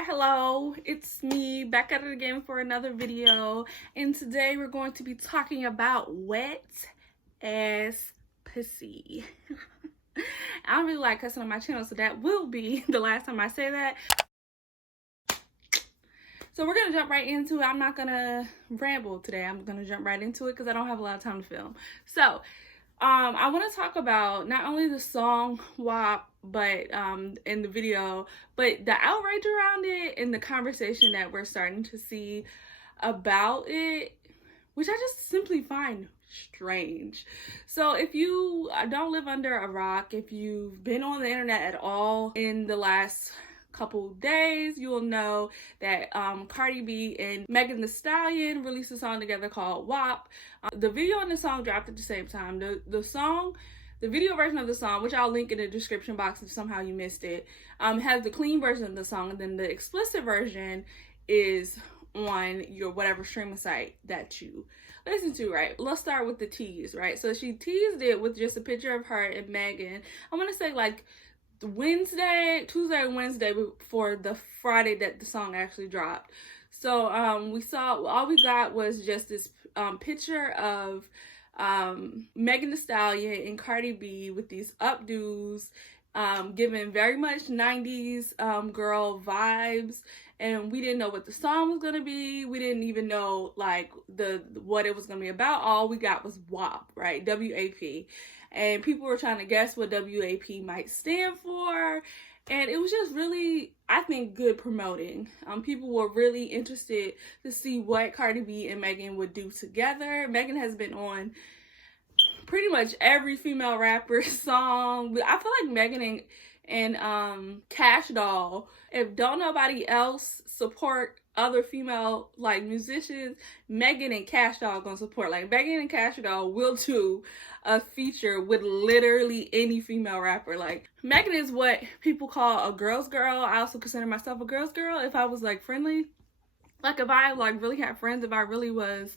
Hi, hello, it's me back at it again for another video, and today we're going to be talking about wet ass pussy. I don't really like cussing on my channel, so that will be the last time I say that. So we're gonna jump right into it. I'm not gonna ramble today. I'm gonna jump right into it because I don't have a lot of time to film. So I want to talk about not only the song W.A.P, but in the video, but the outrage around it and the conversation that we're starting to see about it, which I just simply find strange. So if you don't live under a rock, if you've been on the internet at all in the last couple days, you will know that Cardi B and Megan Thee Stallion released a song together called W.A.P. The video and the song dropped at the same time. The video version of the song, which I'll link in the description box if somehow you missed it, has the clean version of the song, and then the explicit version is on your whatever streaming site that you listen to, right? Let's start with the tease, right? So she teased it with just a picture of her and Megan. I'm gonna say like Tuesday and Wednesday before the Friday that the song actually dropped. So all we got was just this picture of Megan Thee Stallion and Cardi B with these updos, giving very much 90s girl vibes, and we didn't know what the song was gonna be. We didn't even know like what it was gonna be about. All we got was W.A.P, right? W.A.P. And people were trying to guess what W.A.P might stand for, and it was just really, I think, good promoting. People were really interested to see what Cardi B and Megan would do together. Megan has been on pretty much every female rapper song. I feel like Megan and Cash Doll, if don't nobody else support other female like musicians, Megan and Cash Doll gonna support. Like Megan and Cash Doll will do a feature with literally any female rapper. Like Megan is what people call a girl's girl. I also consider myself a girl's girl if I was like friendly. Like if I like really had friends, if I really was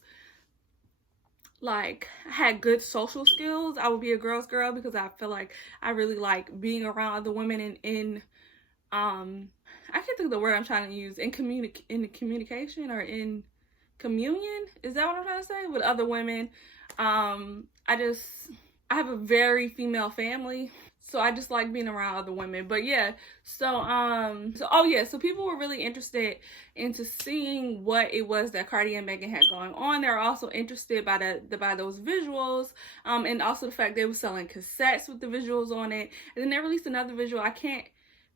like had good social skills, I would be a girl's girl, because I feel like I really like being around other women in I can't think of the word I'm trying to use, in communication or in communion, is that what I'm trying to say, with other women. I have a very female family, so I just like being around other women. But yeah, so people were really interested into seeing what it was that Cardi and Megan had going on. They were also interested by those visuals, and also the fact they were selling cassettes with the visuals on it. And then they released another visual. I can't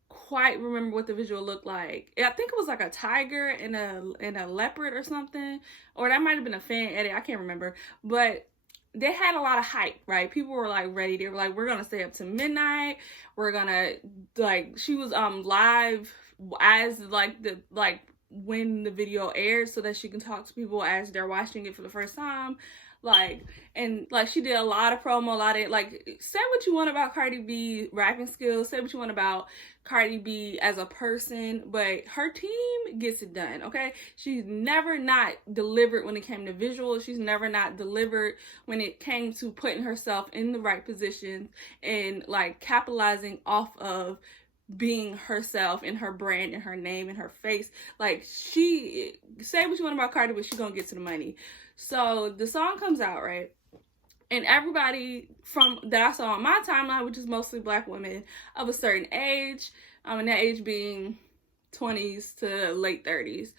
quite remember what the visual looked like. I think it was like a tiger and a leopard or something, or that might have been a fan edit. I can't remember, but they had a lot of hype, right? People were like ready. They were like, we're gonna stay up to midnight. We're gonna, like, she was live as when the video aired, so that she can talk to people as they're watching it for the first time. She did a lot of promo, a lot of, like, say what you want about Cardi B rapping skills, say what you want about Cardi B as a person, but her team gets it done, okay? She's never not delivered when it came to visuals. She's never not delivered when it came to putting herself in the right positions and like capitalizing off of being herself and her brand and her name and her face. Like, she, say what you want about Cardi, but she's gonna get to the money. So the song comes out, right? And everybody from that I saw on my timeline, which is mostly black women of a certain age, and that age being 20s to late 30s,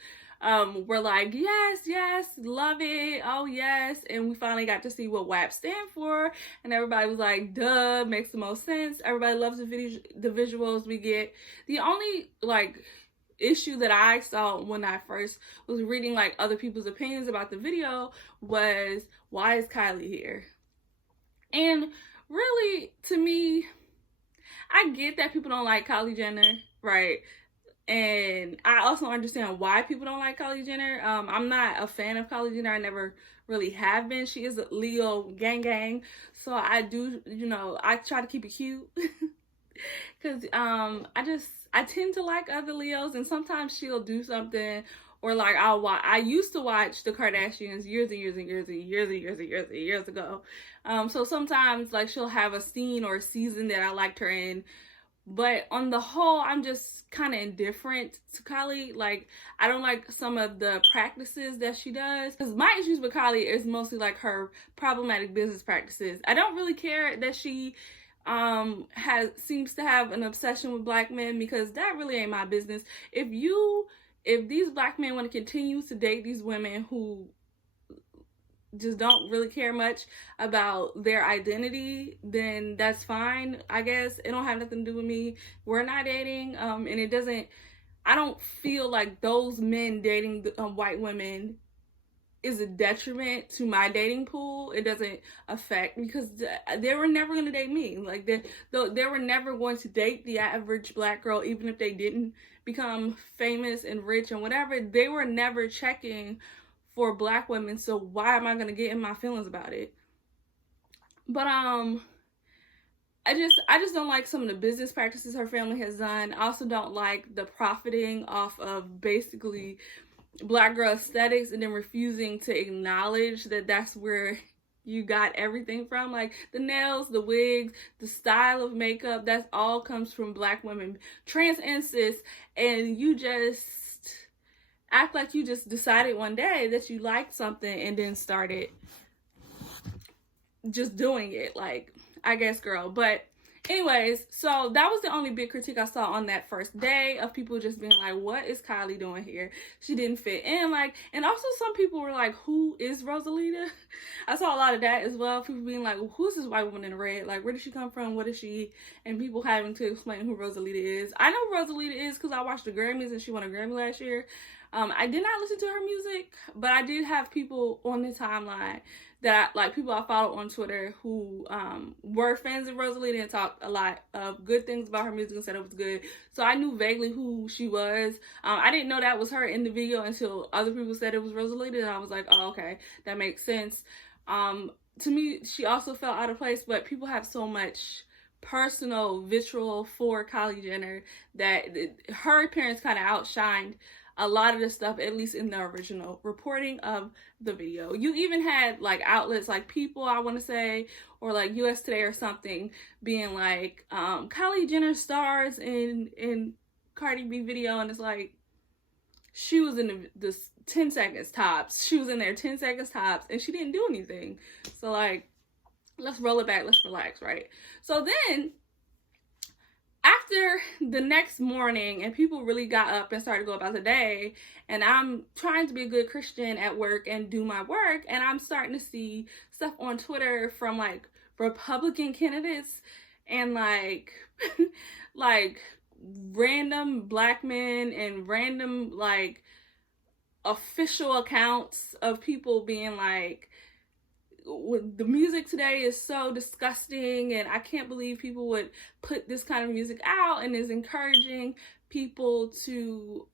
were like, yes, love it, oh yes. And we finally got to see what W.A.P stand for, and everybody was like, duh, makes the most sense. Everybody loves the visuals we get. The only like issue that I saw when I first was reading like other people's opinions about the video was, why is Kylie here? And really, to me, I get that people don't like Kylie Jenner, right? And I also understand why people don't like Kylie Jenner. I'm not a fan of Kylie Jenner. I never really have been. She is a Leo gang. So I do, I try to keep it cute. Because I tend to like other Leos, and sometimes she'll do something, or like I used to watch the Kardashians years ago. So sometimes like she'll have a scene or a season that I liked her in But on the whole, I'm just kind of indifferent to Kylie. Like, I don't like some of the practices that she does. Because my issues with Kylie is mostly like her problematic business practices. I don't really care that she seems to have an obsession with black men, because that really ain't my business. If these black men want to continue to date these women who just don't really care much about their identity, then that's fine, I guess. It don't have nothing to do with me. We're not dating, and it doesn't, I don't feel like those men dating white women is a detriment to my dating pool. It doesn't affect, because they were never going to date me. Like, they were never going to date the average black girl, even if they didn't become famous and rich and whatever. They were never checking for black women, so why am I gonna get in my feelings about it? But I just don't like some of the business practices her family has done. I also don't like the profiting off of basically black girl aesthetics and then refusing to acknowledge that that's where you got everything from. Like, the nails, the wigs, the style of makeup, that's all comes from black women, trans and cis, and you just act like you just decided one day that you liked something and then started just doing it. Like, I guess, girl. But anyways, so that was the only big critique I saw on that first day, of people just being like, what is Kylie doing here? She didn't fit in. Like, and also some people were like, who is Rosalita? I saw a lot of that as well. People being like, well, who's this white woman in red? Like, where did she come from? What is she? And people having to explain who Rosalita is. I know who Rosalita is because I watched the Grammys and she won a Grammy last year. I did not listen to her music, but I did have people on the timeline that, like, people I follow on Twitter who were fans of Rosalita and talked a lot of good things about her music and said it was good. So I knew vaguely who she was. I didn't know that was her in the video until other people said it was Rosalita, and I was like, oh, okay, that makes sense. To me, she also felt out of place, but people have so much personal vitriol for Kylie Jenner that her appearance kind of outshined a lot of the stuff, at least in the original reporting of the video. You even had like outlets like People, I want to say, or like US Today or something, being like, Kylie Jenner stars in Cardi B video, and it's like, she was in this 10 seconds tops. She was in there 10 seconds tops, and she didn't do anything. So, like, let's roll it back, let's relax, right? So then, after the next morning, and people really got up and started to go about the day, and I'm trying to be a good Christian at work and do my work, and I'm starting to see stuff on Twitter from, like, Republican candidates and, like, like, random black men and random, like, official accounts of people being like, the music today is so disgusting, and I can't believe people would put this kind of music out, and is encouraging people to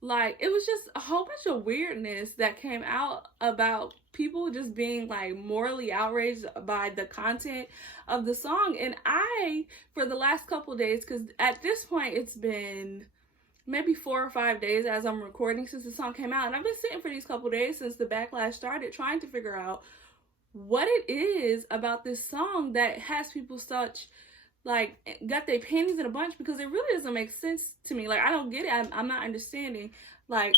like, it was just a whole bunch of weirdness that came out about people just being like morally outraged by the content of the song. And I, for the last couple of days, because at this point it's been maybe 4 or 5 days as I'm recording since the song came out, and I've been sitting for these couple days since the backlash started, trying to figure out what it is about this song that has people such, like, got their panties in a bunch, because it really doesn't make sense to me. Like, I don't get it. I'm not understanding. Like,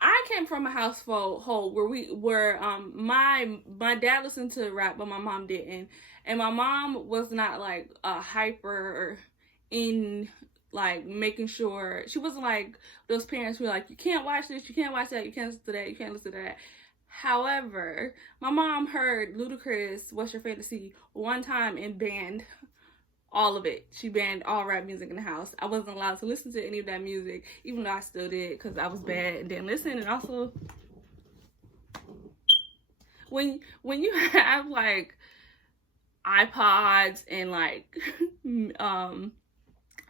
I came from a household where my dad listened to rap, but my mom didn't, and my mom was not like a hyper in, like, making sure, she wasn't like those parents who were like, you can't watch this, you can't watch that, you can't listen to that, you can't listen to that. However, my mom heard Ludacris, What's Your Fantasy, one time and banned all of it. She banned all rap music in the house. I wasn't allowed to listen to any of that music, even though I still did, because I was bad and didn't listen. And also, when you have like iPods and like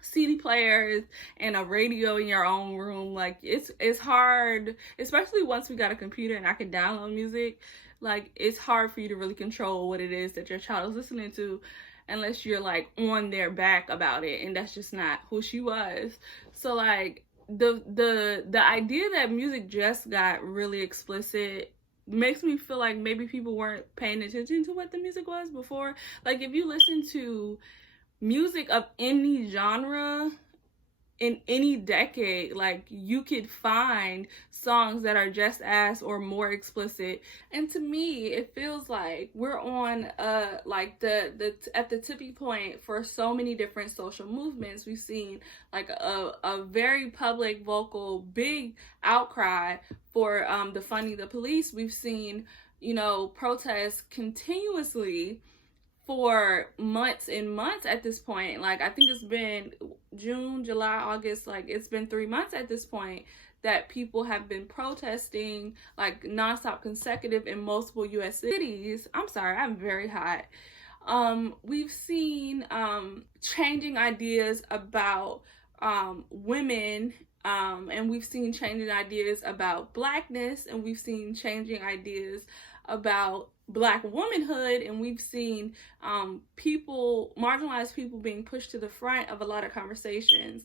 CD players and a radio in your own room, like, it's hard, especially once we got a computer and I can download music. Like, it's hard for you to really control what it is that your child is listening to, unless you're like on their back about it, and that's just not who she was. So, like, the idea that music just got really explicit makes me feel like maybe people weren't paying attention to what the music was before. Like, if you listen to music of any genre in any decade, like, you could find songs that are just as or more explicit. And to me, it feels like we're on like the at the tipping point for so many different social movements. We've seen like a very public, vocal, big outcry for defunding the police. We've seen, you know, protests continuously for months and months at this point. Like, I think it's been June, July, August, like it's been 3 months at this point that people have been protesting like nonstop, consecutive in multiple US cities. I'm sorry, I'm very hot. We've seen changing ideas about women, and we've seen changing ideas about Blackness, and we've seen changing ideas about Black womanhood, and we've seen marginalized people being pushed to the front of a lot of conversations.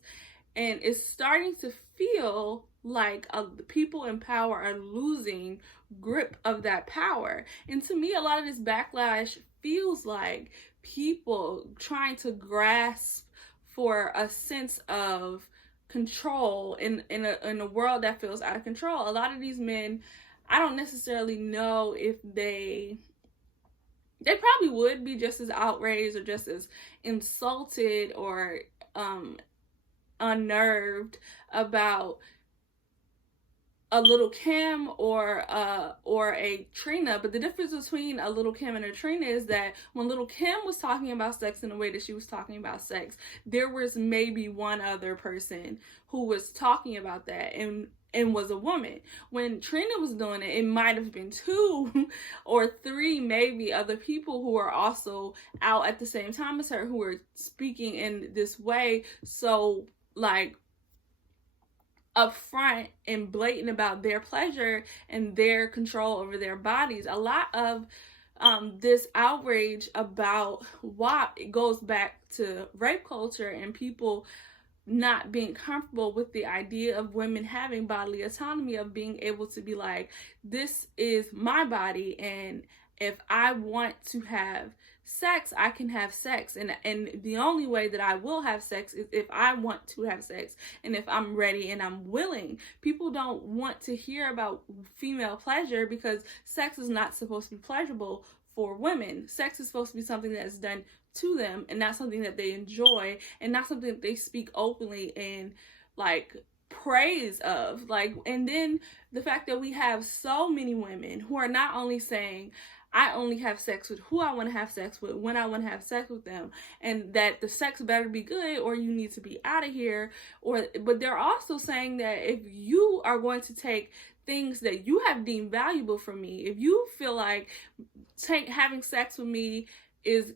And it's starting to feel like people in power are losing grip of that power. And to me, a lot of this backlash feels like people trying to grasp for a sense of control in a world that feels out of control. A lot of these men, I don't necessarily know if they probably would be just as outraged or just as insulted or unnerved about a Little Kim or a Trina. But the difference between a Little Kim and a Trina is that when Little Kim was talking about sex in the way that she was talking about sex, there was maybe one other person who was talking about that and was a woman. When Trina was doing it, it might have been 2 or 3 maybe other people who are also out at the same time as her, who were speaking in this way, so like upfront and blatant about their pleasure and their control over their bodies. A lot of this outrage about W.A.P, it goes back to rape culture and people not being comfortable with the idea of women having bodily autonomy, of being able to be like, this is my body, and if I want to have sex, I can have sex, and the only way that I will have sex is if I want to have sex and if I'm ready and I'm willing. People don't want to hear about female pleasure because sex is not supposed to be pleasurable for women. Sex is supposed to be something that is done to them and not something that they enjoy and not something that they speak openly and like praise of. Like, and then the fact that we have so many women who are not only saying, I only have sex with who I want to have sex with when I want to have sex with them, and that the sex better be good or you need to be out of here, but they're also saying that if you are going to take things that you have deemed valuable from me, if you feel like having sex with me is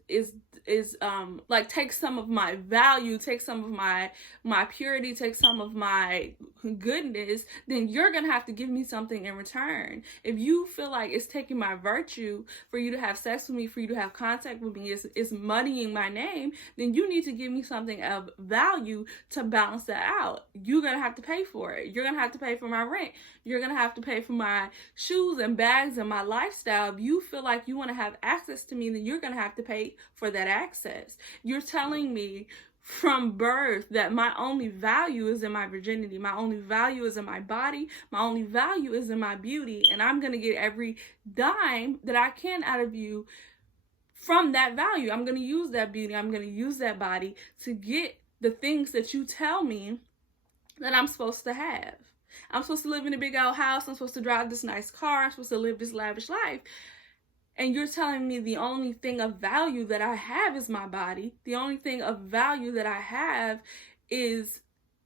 like take some of my value, take some of my purity, take some of my goodness, then you're gonna have to give me something in return. If you feel like it's taking my virtue for you to have sex with me, for you to have contact with me, it's muddying my name, then you need to give me something of value to balance that out. You're gonna have to pay for it. You're gonna have to pay for my rent. You're gonna have to pay for my shoes and bags and my lifestyle. If you feel like you want to have access to me, then you're gonna have to pay for that access. You're telling me from birth that my only value is in my virginity, my only value is in my body, my only value is in my beauty, and I'm gonna get every dime that I can out of you from that value. I'm gonna use that beauty, I'm gonna use that body to get the things that you tell me that I'm supposed to have. I'm supposed to live in a big old house, I'm supposed to drive this nice car, I'm supposed to live this lavish life. And you're telling me the only thing of value that I have is my body, the only thing of value that I have is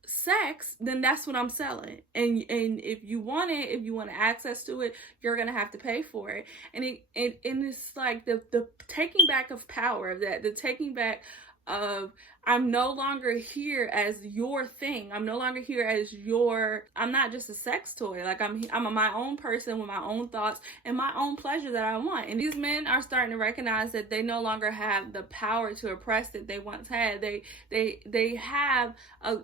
sex, then that's what I'm selling. And if you want it, if you want access to it, you're gonna have to pay for it. And it's like the taking back of power, that the taking back of I'm no longer here as your thing. I'm no longer here as I'm not just a sex toy. Like I'm my own person with my own thoughts and my own pleasure that I want. And these men are starting to recognize that they no longer have the power to oppress that they once had. They have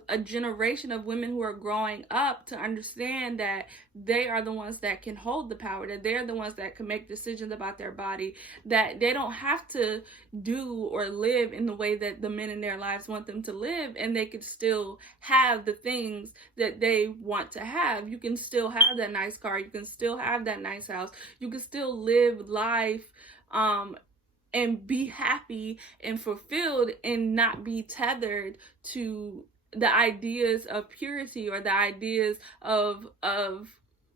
a generation of women who are growing up to understand that they are the ones that can hold the power, that they're the ones that can make decisions about their body, that they don't have to do or live in the way that the men in their lives want them to live, and they could still have the things that they want to have. You can still have that nice car, you can still have that nice house, you can still live life and be happy and fulfilled and not be tethered to the ideas of purity or the ideas of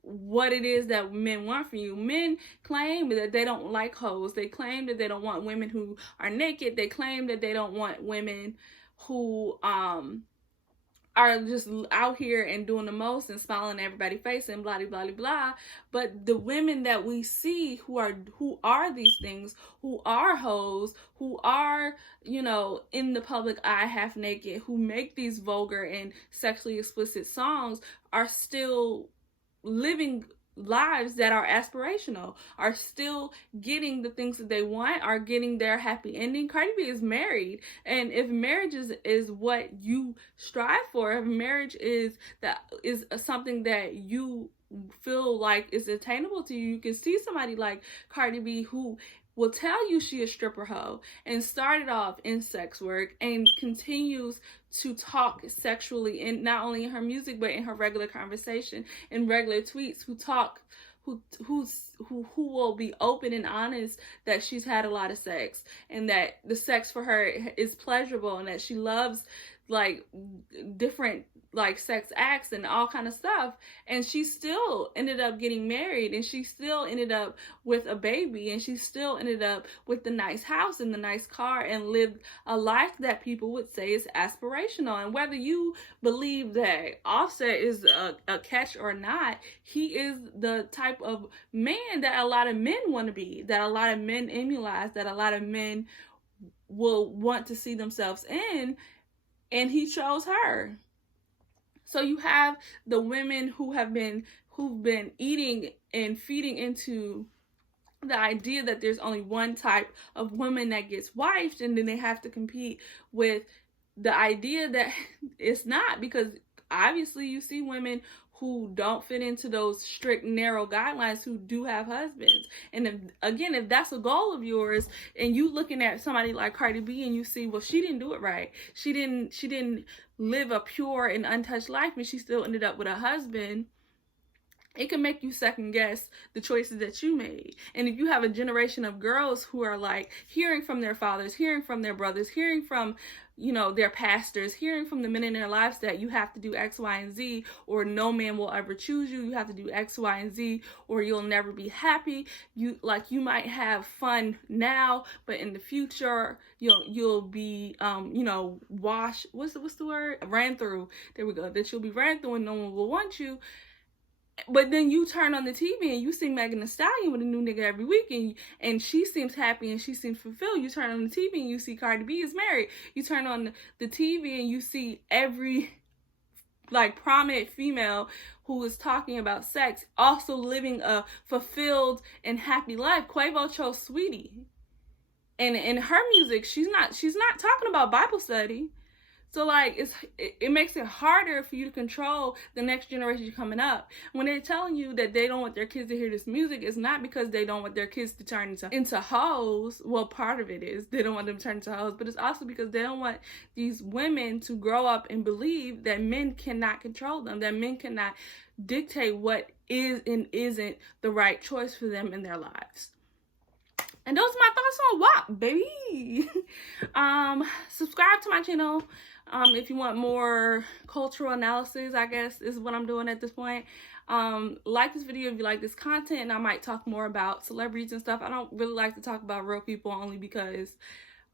what it is that men want from you. Men claim that they don't like hoes. They claim that they don't want women who are naked. They claim that they don't want women who are just out here and doing the most and smiling at everybody's face and blah blah blah blah. But the women that we see who are these things, who are hoes, who are, you know, in the public eye half naked, who make these vulgar and sexually explicit songs, are still living lives that are aspirational, are still getting the things that they want, are getting their happy ending. Cardi B is married, and if marriage is what you strive for, if marriage is something that you feel like is attainable to you, you can see somebody like Cardi B who will tell you she a stripper hoe and started off in sex work and continues to talk sexually, and not only in her music but in her regular conversation, in regular tweets, who will be open and honest that she's had a lot of sex and that the sex for her is pleasurable and that she loves like different like sex acts and all kind of stuff. And she still ended up getting married, and she still ended up with a baby, and she still ended up with the nice house and the nice car, and lived a life that people would say is aspirational. And whether you believe that Offset is a catch or not, he is the type of man that a lot of men want to be, that a lot of men emulate, that a lot of men will want to see themselves in, and he chose her. So you have the women who've been eating and feeding into the idea that there's only one type of woman that gets wifed, and then they have to compete with the idea that it's not, because obviously you see women who don't fit into those strict, narrow guidelines who do have husbands. And if that's a goal of yours, and you looking at somebody like Cardi B and you see, well, she didn't do it right. She didn't live a pure and untouched life, and she still ended up with a husband. It can make you second guess the choices that you made. And if you have a generation of girls who are like hearing from their fathers, hearing from their brothers, hearing from, you know, their pastors, hearing from the men in their lives that you have to do X, Y, and Z, or no man will ever choose you. You have to do X, Y, and Z, or you'll never be happy. You might have fun now, but in the future, you'll be, washed. What's the word? Ran through. There we go. That you'll be ran through and no one will want you. But then you turn on the TV and you see Megan Thee Stallion with a new nigga every week, and she seems happy and she seems fulfilled. You turn on the TV and you see Cardi B is married. You turn on the TV and you see every like prominent female who is talking about sex also living a fulfilled and happy life. Quavo chose Sweetie, and in her music she's not talking about Bible study. So like it makes it harder for you to control the next generation coming up. When they're telling you that they don't want their kids to hear this music, it's not because they don't want their kids to turn into hoes. Well, part of it is they don't want them to turn into hoes, but it's also because they don't want these women to grow up and believe that men cannot control them, that men cannot dictate what is and isn't the right choice for them in their lives. And those are my thoughts on W.A.P, baby. Subscribe to my channel. If you want more cultural analysis, I guess is what I'm doing at this point. Like this video if you like this content, and I might talk more about celebrities and stuff. I don't really like to talk about real people, only because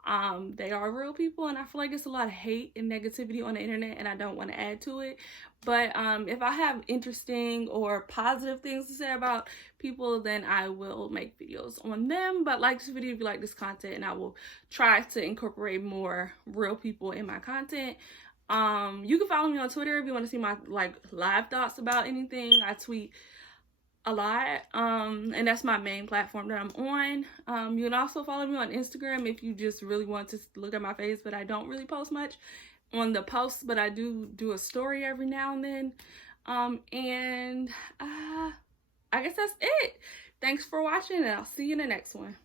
They are real people, and I feel like it's a lot of hate and negativity on the internet, and I don't want to add to it. But if I have interesting or positive things to say about people, then I will make videos on them. But like this video if you like this content, and I will try to incorporate more real people in my content. You can follow me on Twitter if you want to see my like live thoughts about anything. I tweet a lot, and that's my main platform that I'm on. You can also follow me on Instagram if you just really want to look at my face, but I don't really post much on the posts, but I do a story every now and then. I guess that's it. Thanks for watching, and I'll see you in the next one.